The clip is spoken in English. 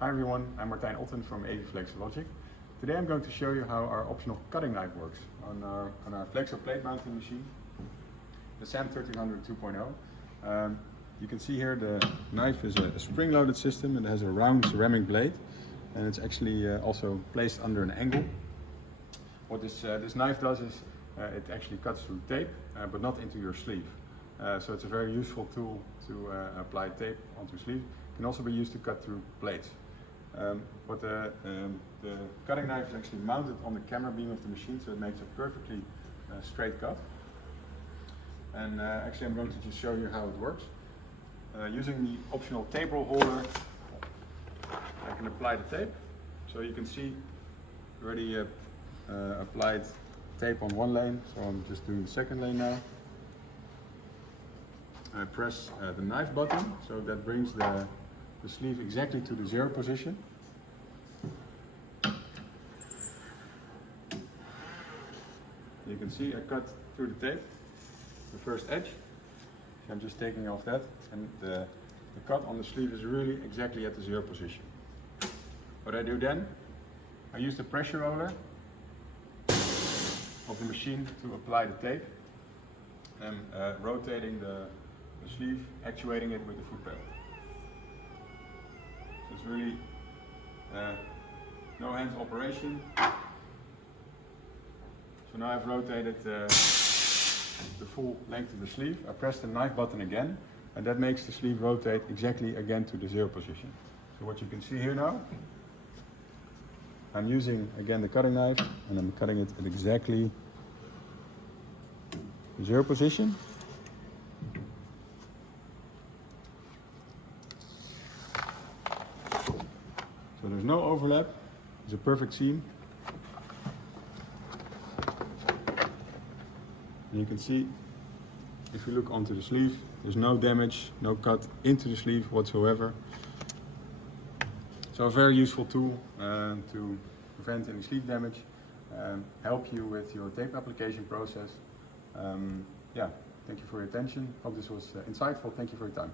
Hi everyone, I'm Martijn Otten from Flexologic. Today I'm going to show you how our optional cutting knife works on our Flexo plate mounting machine, the SAMM 1300 2.0. You can see here the knife is a spring-loaded system and it has a round ceramic blade, and it's actually also placed under an angle. What this knife does is it actually cuts through tape, but not into your sleeve. So it's a very useful tool to apply tape onto sleeve. It can also be used to cut through plates. But the cutting knife is actually mounted on the camera beam of the machine, so it makes a perfectly straight cut. And actually I'm going to just show you how it works. Using the optional tape roll holder, I can apply the tape. So you can see already applied tape on one lane, so I'm just doing the second lane now. I press the knife button, so that brings the sleeve exactly to the 0 position. You can see I cut through the tape, the first edge. I'm just taking off that, and the cut on the sleeve is really exactly at the 0 position. What I do then, I use the pressure roller of the machine to apply the tape, and rotating the sleeve, actuating it with the foot pedal. So it's really no hands operation. So now I've rotated the full length of the sleeve. I press the knife button again, and that makes the sleeve rotate exactly again to the 0 position. So what you can see here now, I'm using again the cutting knife, and I'm cutting it at exactly the 0 position. So there's no overlap, it's a perfect seam. And you can see, if you look onto the sleeve, there's no damage, no cut into the sleeve whatsoever. So a very useful tool to prevent any sleeve damage, help you with your tape application process. Yeah, thank you for your attention. Hope this was insightful. Thank you for your time.